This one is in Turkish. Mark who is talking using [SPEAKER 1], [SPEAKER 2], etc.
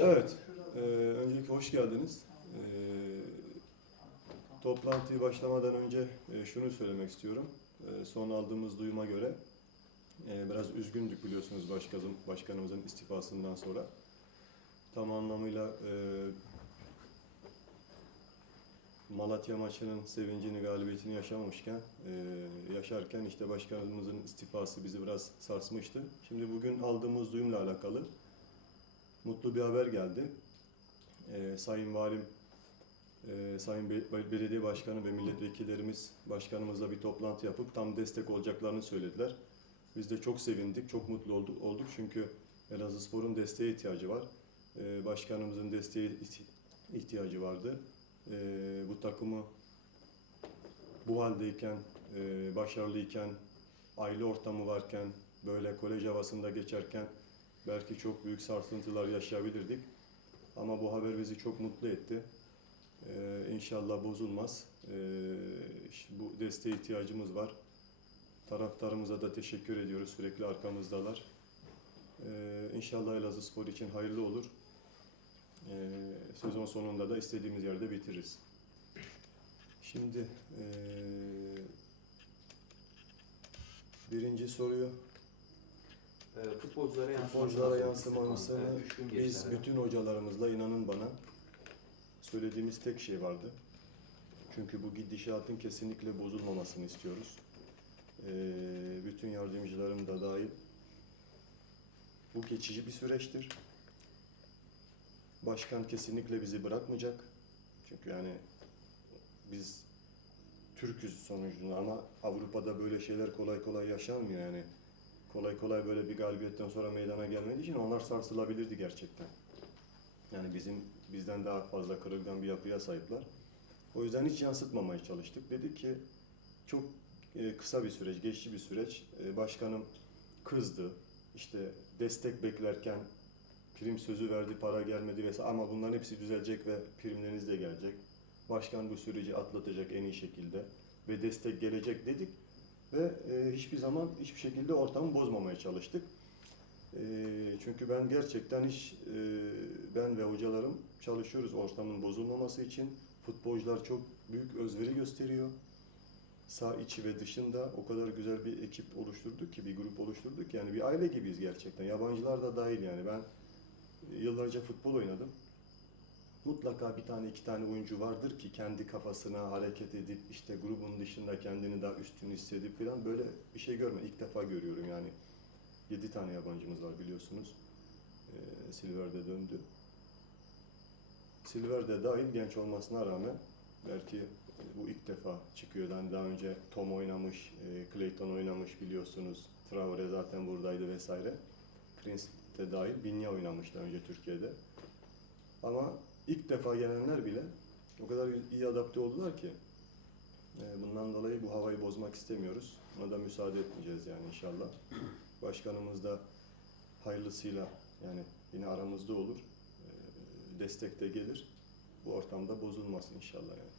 [SPEAKER 1] Evet, e, öncelikle hoş geldiniz. E, toplantıya başlamadan önce e, şunu söylemek istiyorum. E, son aldığımız duyuma göre e, biraz üzgündük biliyorsunuz başkanım, başkanımızın istifasından sonra. Tam anlamıyla e, Malatya maçının sevincini, galibiyetini yaşamamışken, e, yaşarken işte başkanımızın istifası bizi biraz sarsmıştı. Şimdi bugün aldığımız duyumla alakalı mutlu bir haber geldi. Ee, Sayın Valim, e, Sayın Be- Belediye Başkanı ve milletvekillerimiz başkanımızla bir toplantı yapıp tam destek olacaklarını söylediler. Biz de çok sevindik, çok mutlu olduk, olduk çünkü Elazığspor'un desteğe ihtiyacı var. Ee, başkanımızın desteğe ihti- ihtiyacı vardı. Ee, bu takımı bu haldeyken, e, başarılıyken, aile ortamı varken, böyle kolej havasında geçerken belki çok büyük sarsıntılar yaşayabilirdik. Ama bu haber bizi çok mutlu etti. Ee, inşallah bozulmaz. Ee, bu desteğe ihtiyacımız var. Taraftarımıza da teşekkür ediyoruz. Sürekli arkamızdalar. Ee, inşallah Elazığ Spor için hayırlı olur. Ee, sezon sonunda da istediğimiz yerde bitiririz. Şimdi ee, birinci soruyu
[SPEAKER 2] futbolculara yansımasını
[SPEAKER 1] Futbolculara yansımasını biz bütün hocalarımızla inanın bana söylediğimiz tek şey vardı. Çünkü bu gidişatın kesinlikle bozulmamasını istiyoruz. Ee, bütün yardımcılarım da dahil. Bu geçici bir süreçtir. Başkan kesinlikle bizi bırakmayacak. Çünkü yani biz Türk'üz sonucunda ama Avrupa'da böyle şeyler kolay kolay yaşanmıyor yani kolay kolay böyle bir galibiyetten sonra meydana gelmediği için onlar sarsılabilirdi gerçekten. Yani bizim bizden daha fazla kırılgan bir yapıya sahipler. O yüzden hiç yansıtmamaya çalıştık. Dedik ki çok e, kısa bir süreç, geçici bir süreç. E, Başkanım kızdı. İşte destek beklerken prim sözü verdi, para gelmedi vesaire ama bunların hepsi düzelecek ve primleriniz de gelecek. Başkan bu süreci atlatacak en iyi şekilde ve destek gelecek dedik ve e, hiçbir zaman hiçbir şekilde ortamı bozmamaya çalıştık. E, çünkü ben gerçekten hiç e, ben ve hocalarım çalışıyoruz ortamın bozulmaması için. Futbolcular çok büyük özveri gösteriyor. Sağ içi ve dışında o kadar güzel bir ekip oluşturduk ki, bir grup oluşturduk yani bir aile gibiyiz gerçekten. Yabancılar da dahil yani ben yıllarca futbol oynadım. Mutlaka bir tane iki tane oyuncu vardır ki kendi kafasına hareket edip işte grubun dışında kendini daha üstün hissedip falan böyle bir şey görme. İlk defa görüyorum yani. Yedi tane yabancımız var biliyorsunuz. Ee, Silver de döndü. Silver de dahil genç olmasına rağmen belki bu ilk defa çıkıyor. Yani daha önce Tom oynamış, e, Clayton oynamış biliyorsunuz. Traore zaten buradaydı vesaire. Prince de dahil Binya oynamış daha önce Türkiye'de. Ama ilk defa gelenler bile o kadar iyi adapte oldular ki e, bundan dolayı bu havayı bozmak istemiyoruz. Buna da müsaade etmeyeceğiz yani inşallah. Başkanımız da hayırlısıyla yani yine aramızda olur. E, Destek de gelir. Bu ortamda bozulmasın inşallah yani.